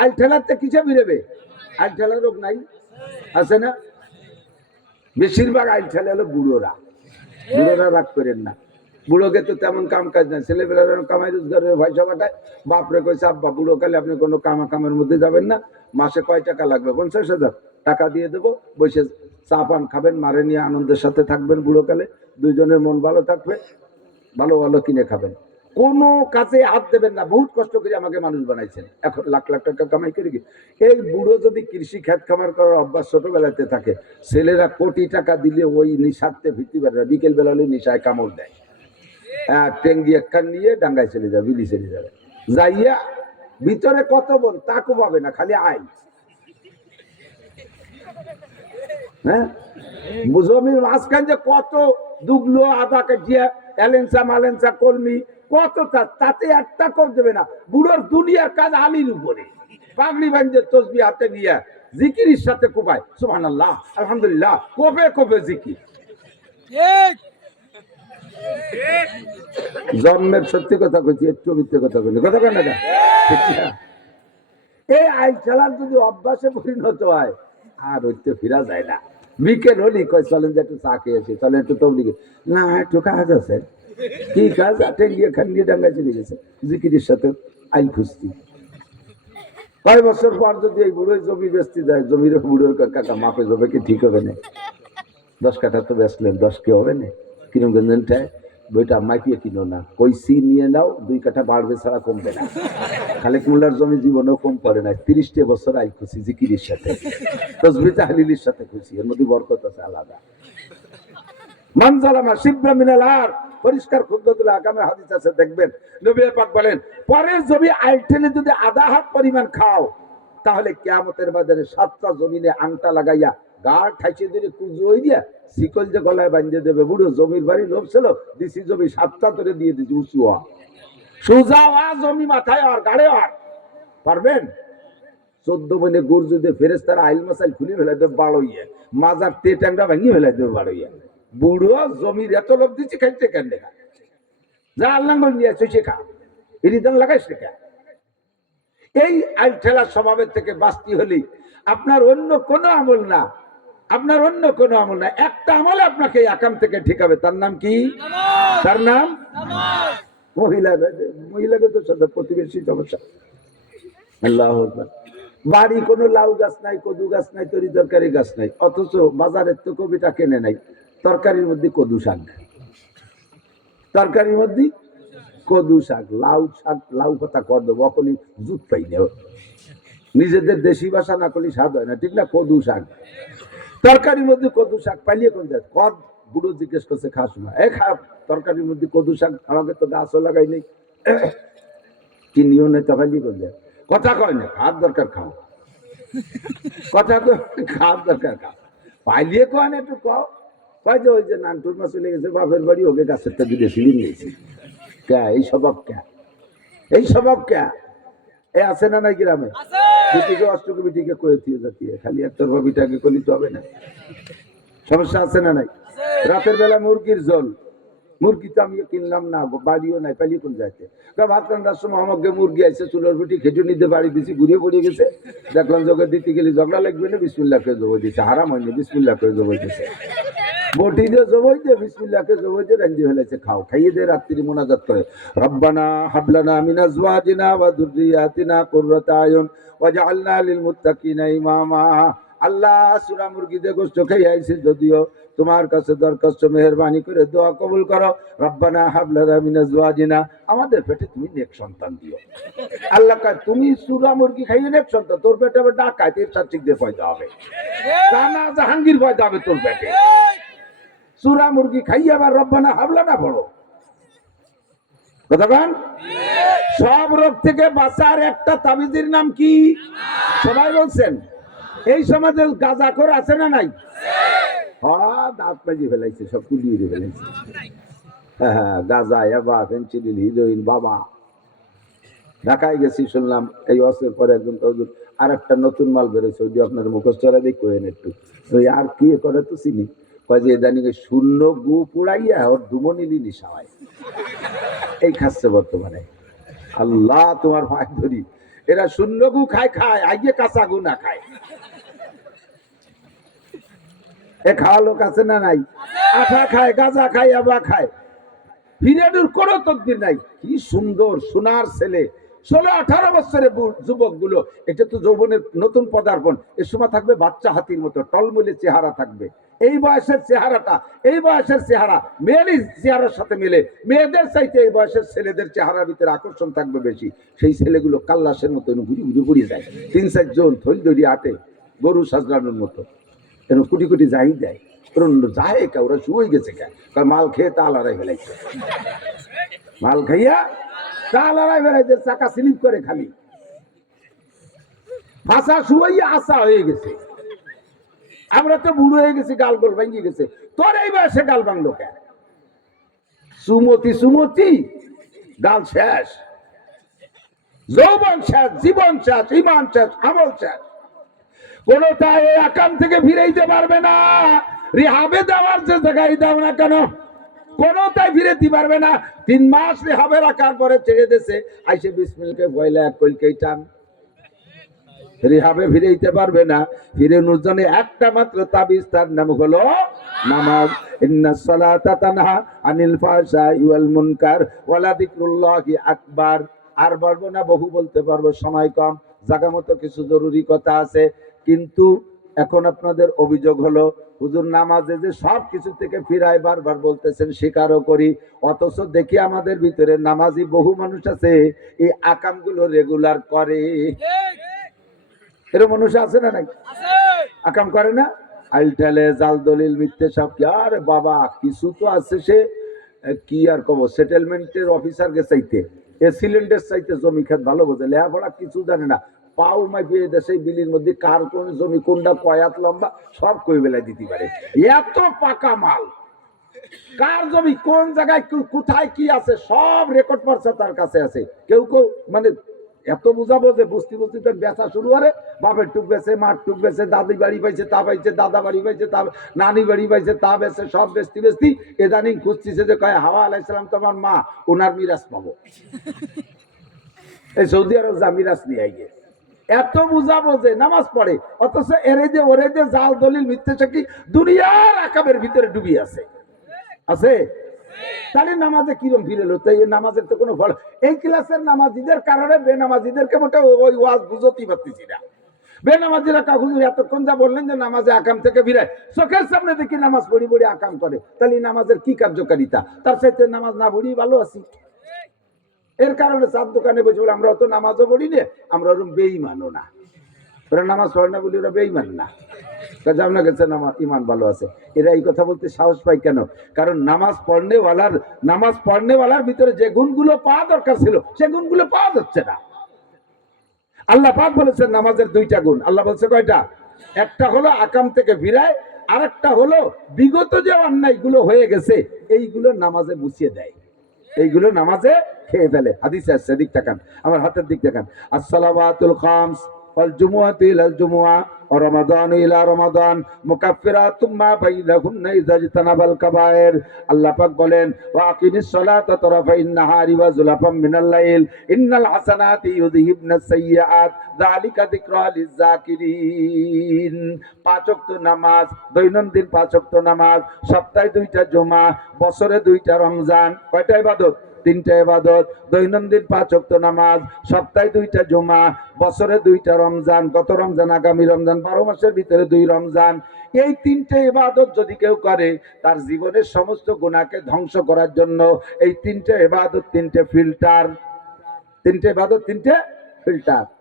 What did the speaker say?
আইল ঠেলাতে কিসে বেরোবে? আইল ঠেলার রোগ নাই আছে না? বেশিরভাগ আইল ঠেলা হলো বুড়োরা। বুড়োরা রাগ করেন না, বুড়োকে তো তেমন কাম কাজ নাই, ছেলেবেলার কামাই রোজগারের পয়সা পাঠায়। বাপরে কইছে আব্বা বুড়ো কালে আপনি কোনো কামের মধ্যে যাবেন না, মাসে কয় টাকা লাগবে? 50,000 টাকা দিয়ে দেবো, বসে চা পান খাবেন, মারে নিয়ে আনন্দের সাথে থাকবেন, বুড়ো কালে দুইজনের মন ভালো থাকবে, ভালো ভালো কিনে খাবেন, কোনো কাজে হাত দেবেন না। বহুত কষ্ট করে আমাকে মানুষ বানাইছেন, এখন লাখ লাখ টাকা কামাই করে কি? এই বুড়ো যদি কৃষি খেত খামার করার অভ্যাস ছোটবেলাতে থাকে, ছেলেরা কোটি টাকা দিলে ওই নিশাতে ভিত্তি পারে না, বিকেল বেলা হলে নিশায় কামড় দেয়। টেঙ্গি একখান নিয়ে ডাঙ্গায় চলে যাবে, বিলি চলে যাবে, যাইয়া ভিতরে কত বোন তাকও পাবে না, খালি আই। হ্যাঁ, জমির মাঝখান যে কত দুগলো আদা কাটিয়া এলেন্সা মালেন্সা কলমি কত, তাতে একটা কম দেবে না। বুড়োর দুনিয়ার কাজ আলির উপরে, পাগড়ি বান্ধে তসবি হাতে নিয়ে জিকিরের সাথে কোপায় সুবহানাল্লাহ আলহামদুলিল্লাহ, কোপে কোপে জিকির। জন্মের সত্যি কথা কইছি, একটু মিথ্যে কথা কইনি, কথা কেন না? এই আইল খেলার যদি অভ্যাসে পরিণত হয়, আর হইতে ফিরা যায় না। বিকেল হলি কয় চলেন যে একটু চা খেয়েছি, চলেন একটু তবলিগে, না একটু কাজ আছে। কি কাজ? টেঙ্গিয়ে খান্ডিয়ে ডাঙ্গায় চলে গেছে জিকিরের সাথে আইল খুঁজতি। কয় বছর পর যদি এই বুড়োই জমি বেচতে যায়, জমির বুড়োর কাকা মাপে যাবে কি ঠিক হবে না? 10 কাঠা তো বেচলেন, 10 কি হবে না? কিরম গেঞ্জনটায় বইটা মাইপিয়ে কিনো না, কইসি নিয়ে নাও, 2 কাঠা বাড়বে ছাড়া কমবে না। খালেক মোল্লার জমি জীবনেও কম পড়ে না, 30টা বছর আই খুশি জিকিরের সাথে, তসবিহ তাহলিলের সাথে খুশি, এর মধ্যে বরকত আছে আলাদা। মানজালামা শিবরা মিনাল আর, পরিষ্কার খুদ্দতুল আকামে হাদিস আছে, দেখবেন নবী পাক বলেন, পরের জমি আইল ঠেলে যদি আধা হাত পরিমাণ খাও, তাহলে কিয়ামতের বাজারে 7টা জমিনে আংটা লাগাইয়া গাড় ঠাইছে ধরে কুজো হই দিয়া শিকল যে গলায় বাঁধিয়ে দেবে। বুড়ো জমির বাড়ি লোভ ছিল, দিছি জমি 7টা ধরে দিয়ে দিছি, উঁচু সোজা জমি মাথায় আর গাড়ে আর পারবেন? 14 মহিনে গুড় যদি ফেরেস্তারা আইল মাসাইল খুলে ফেলাই দেবে বাড়ইয়া, মাজার তে ট্যাংরা ভাঙিয়ে ফেলাই দেবে বাড়ইয়া। বুড়ো জমির এত লোভ দিচ্ছি, খাইতে কেন দেখা যা আল্লাহ নিয়ে আসছে শেখা, এরিদান লাগাই শেখা। এই আইল ঠেলার স্বভাবের থেকে বাঁচতে হলে আপনার অন্য কোনো আমল না, আপনার অন্য কোনো আমল না, একটা আমলে আপনাকে আকাম থেকে ঠিকাবে, তার নাম কি? তার নাম মহিলাকে তো সাথে প্রতিবেশী সমস্যা। আল্লাহ বাড়ি কোনো লাউ গাছ নাই, কদু গাছ নাই, তরি তরকারি গাছ নাই, অথচ বাজারের তো কবিটা কেনে নাই, তরকারির মধ্যে কদু শাক, তরকারির মধ্যে কদু শাক, লাউ শাক, লাউ পাতা কদ বকলি জুত পাই না, নিজেদের দেশি ভাষা না করলে স্বাদ হয় না, ঠিক না? কদু শাক, তরকারির মধ্যে কদু শাক পাইলে কোন যায়? কদ বুড়ো জিজ্ঞেস করছে খাস না, এ খা তরকারির মধ্যে কদু শাক, আমাকে তো গাছও লাগাই নেই, চিনিও নেই, তা পাইলে কোন যায়? কথা কয় না, খাওয়ার দরকার খাও, কথা খাওয়ার দরকার খাও, পাইলে কয় না একটু কও, কয় যে ওই যে নানটুর মাছ চলে গেছে বাপের বাড়ি, ওকে গাছেরটা দিলে ফিরিয়ে নিয়েছি। ক্যা এই স্বভাব? ক্যা এই স্বভাব? ক্যা এ আছে না নাই গ্রামে? বিটিকে অষ্টকে বিটিকে কয়ে দিয়ে যাতি, খালি একটার বিটাকে কলি তো হবে না, সমস্যা আছে না নাই? রাতের বেলা মুরগির ঝোল, মুরগি তো আমি কিনলাম না, বাড়িও নাই, পাইলে কোন যাইতে? ভাত রান্নার সময় আমাকে মুরগি আইসে, চুলোর পিঠি খেটে নিতে বাড়ি দিছি, ঘুরিয়ে পড়ে গেছে, দেখলাম যোগে দিতে গেলে ঝগড়া লাগবে না, বিসমিল্লাহ করে জবই দিছে, হারাম হয়নি, বিসমিল্লাহ করে জবই দিছে, বটি দিয়ে জবই দিয়ে বিসমিল্লাহ করে জবই দিয়ে রান্ধি ফেলেছে, খাও, খাইয়ে দিয়ে রাত্রি মোনাজাত করে, রব্বানা হাবলানা মিন আজওয়াজিনা ওয়া যুররিয়াতিনা কুররাতা আয়ুন ওয়াজআলনা লিল মুত্তাকিনা ইমামা। আল্লাহ সূরা মুরগিতে গোশত খাই আইছে, যদিও তোমার কাছে দরখাস্ত, মেহেরবানি করে দোয়া কবুল করো, রব্বানা হাবলানা মিন আজওয়াজিনা, আমাদের পেটে তুমি নেক সন্তান দিও। আল্লাহ কয় তুমি সূরা মুরগি খাইয়ে নেক সন্তান, তোর পেটে আবার ডাকাতের চাচিক দিয়ে পয়দা হবে, কানা জাহাঙ্গীর পয়দা হবে তোর পেটে। সূরা মুরগি খাইয়ে আবার রব্বানা হাবলানা পড়ো, কতক্ষণ? সব রোগ থেকে বাঁচার একটা তাবিজের নাম কি? সবাই বলছেন। এই সমাজে গাঁজাখোর আছে না নাই? হ্যাঁ, দাঁত বাজি ফেলাইছে, সব কুলিয়ে ফেলাইছে। হ্যাঁ, গাঁজা, হেবা, ফেন্সিডিল, হিরোইন, বাবা। ঢাকায় গেছি, শুনলাম এই অসের পরে একজন আর একটা নতুন মাল বেরোছে, ওই যে আপনার মুখস্থরা দিয়ে কোয়েন একটু, ওই আর কি করে তো চিনি, কয় যে ইদানিং শূন্য গু পুড়াইয়া ওর ধুমনিলি নিশাওয়ায়, এই খাচ্ছে বর্তমানে। আল্লাহ তোমার ভাই ধরি, এরা শূন্য গু খায় খায় আইয়ে কাঁচা গু না খায়। এ খাওয়া লোক আছে না নাই? আঠা খায়, গাঁজা খায়, আবা খায়, ফিরেডুর কোনো তদবির নাই। কি সুন্দর সোনার ছেলে, 16-18 বছরের যুবক গুলো, এটা তো যৌবনের নতুন পদার্পণ। এর সময় থাকবে বাচ্চা হাতির মতো টলমলে চেহারা থাকবে। এই বয়সের চেহারাটা, এই বয়সের চেহারা মেয়েরই চেহারার সাথে মেলে। মেয়েদের চাইতে এই বয়সের ছেলেদের চেহারার ভিতরে আকর্ষণ থাকবে বেশি। সেই ছেলেগুলো কাল্লাসের মতো ঘুরি ঘুরি ঘুরিয়ে যায়, 3-4 জন থই দড়ি আটে গরু সাজলানোর মতো, এরকম কোটি কোটি যাই দেয়। যায় কে, ওরা শুয়ে গেছে কে, মাল খেয়ে তা লড়াই ফেলাইছে, মাল খাইয়া তা লড়াই ফেলাইছে, চাকা স্লিপ করে খালি ভাষা শুয়াইয়া আসা হয়ে গেছে। আমরা তো বুড়ো হয়ে গেছি, গাল গোল ভাঙিয়ে গেছে, তোর এই বয়সে গাল ভাঙলো কে? সুমতি সুমতি গাল শেষ, যৌবন শেষ, জীবন শেষ, ইমান শেষ, আমল শেষ। কোনটা এই আকাম থেকে ফিরাইতে পারবে না। রিহাবে দেওয়ার যে জায়গায় দাও না কেন, কোনটাই ফিরেতে পারবে না। 3 মাস রিহাবে রাখার পরে ছেড়ে দিয়েছে, আইসে বিসমিলকে বইলা এক কইলকেই টান, রিহাবে ফিরাইতে পারবে না। ফিরানোর জন্য একটা মাত্র তাবিজ, তার নাম হলো নামাজ। ইন্নাস সালাতা তানহা আনিল ফাহশাই ওয়াল মুনকার ওয়ালা যিকরুল্লাহি আকবার। আর বলবো না, বহু বলতে পারবো, সময় কম, জায়গা মতো কিছু জরুরি কথা আছে। কিন্তু এখন আপনাদের অভিযোগ হলো হুজুর নামাজে যে সব কিছু থেকে ফিরায় বারবার বলতেছেন, স্বীকারও করি, অথচ দেখি আমাদের ভিতরে নামাজি বহু মানুষ আছে এই আকামগুলো রেগুলার করে। এরকম মানুষ আছে না নাই? আকাম করে না, আইলটালে জাল দলিল মিথ্যে সব কি। আরে বাবা, কিছু তো আছে, সে কি আর কব, সেটেলমেন্টের অফিসারকে চাইতে, এসিলেন্টের চাইতে জমি খেত ভালো বোঝে, লেখাপড়া কিছু জানে না, পাও মাইপিয়ে দেশে বিলির মধ্যে কার কোন জমি কোনটা কয়াত লম্বা সব কই বেলায় দিতে পারে। এত পাকা মাল, কার জমি কোন জায়গায় কোথায় কি আছে সব রেকর্ড পর্চা তার কাছে আছে। কেউ কেউ মানে এত বুঝাবো যে বুঝতে বুঝতে তো বেচা শুরু করে, বাপের টুক বেছে, মার টুক বেছে, দাদি বাড়ি পাইছে তা পাইছে, দাদা বাড়ি পাইছে তা, নানি বাড়ি পাইছে তা বেছে, সব বেচতি বেচতি এদানিং খুঁজতেছে যে কয় হাওয়া আলাইসালাম তো আমার মা, ওনার মিরাজ পাবো। এই সৌদি আরব যা মিরাজ নিয়ে আইগে, এত বুঝাবো যে নামাজ পড়ে, অথচ এরে যে ওরে যে জাল দলিল মিথ্যে সাক্ষী দুনিয়ার আকাবের ভিতরে ডুবি আছে আছে। তাহলে নামাজে কিরম ফিরেলো? তো এই নামাজের তো কোনো ফল। এই ক্লাসের নামাজিদের কারণে বেনামাজিদেরকে মোটে ওই ওয়াজ বুঝতেই পারতেছি না। বেনামাজিরা কাকুজুর এতক্ষণ যা বললেন যে নামাজে আকাম থেকে ফিরে, চোখের সামনে দেখি নামাজ পড়ি পড়ি আকাম করে, তাহলে নামাজের কি কার্যকারিতা? তার সাথে নামাজ না পড়ি ভালো আছি। এর কারণে চার দোকানে বসে বলে আমরা অত নামাজও পড়ি না, আমরা ওরকম বেঈমানও না। ওরা নামাজ পড়ে না বলি ওরা বেঈমান না, আপনার কাছে ইমান ভালো আছে। এরা এই কথা বলতে সাহস পায় কেন? কারণ নামাজ পড়নেওয়ালার ভিতরে যে গুণগুলো পাওয়া দরকার ছিল সে গুণগুলো পাওয়া যাচ্ছে না। আল্লাহ পাক বলেছেন নামাজের 2টা গুণ। আল্লাহ বলছে কয়টা? একটা হলো আকাম থেকে ফিরায়, আর একটা হলো বিগত যে অন্যায়গুলো হয়ে গেছে এইগুলো নামাজে মুছিয়ে দেয়, এইগুলো নামাজে খেয়ে ফেলে। হাদিসে আসছে, দিক তাকান, আমার হাতের দিক তাকান। আসসালাওয়াতুল খামস والجمعة إلى الجمعة ورمضان إلى رمضان مكفرات ما بينهن إذا اجتنب الكبائر। আল্লাহ পাক বলেন ওয়াকিমিস সালাতা তরফাইন নাহারি ওয়া যুলাফাম মিনাল লাইল ইন্নাল হাসানাতি ইউযহিবনাস সাইয়্যাত যালিকা যিকরা লিয-যাকিরিন। 5 ওয়াক্ত নামাজ, দৈনন্দিন 5 ওয়াক্ত নামাজ, সপ্তাহে 2টা জুমা, বছরে 2টা রমজান, কয়টা ইবাদত? 3টা ইবাদত। দৈনন্দিন 5 ওয়াক্ত নামাজ, সপ্তাহে 2টা জুমা, বছরে 2টা রমজান, গত রমজান, আগামী রমজান, 12 মাসের ভিতরে 2 রমজান। এই 3টে ইবাদত যদি কেউ করে তার জীবনের সমস্ত গুনাহকে ধ্বংস করার জন্য এই 3টে ইবাদত 3টে ফিল্টার, 3টে ইবাদত 3টে ফিল্টার।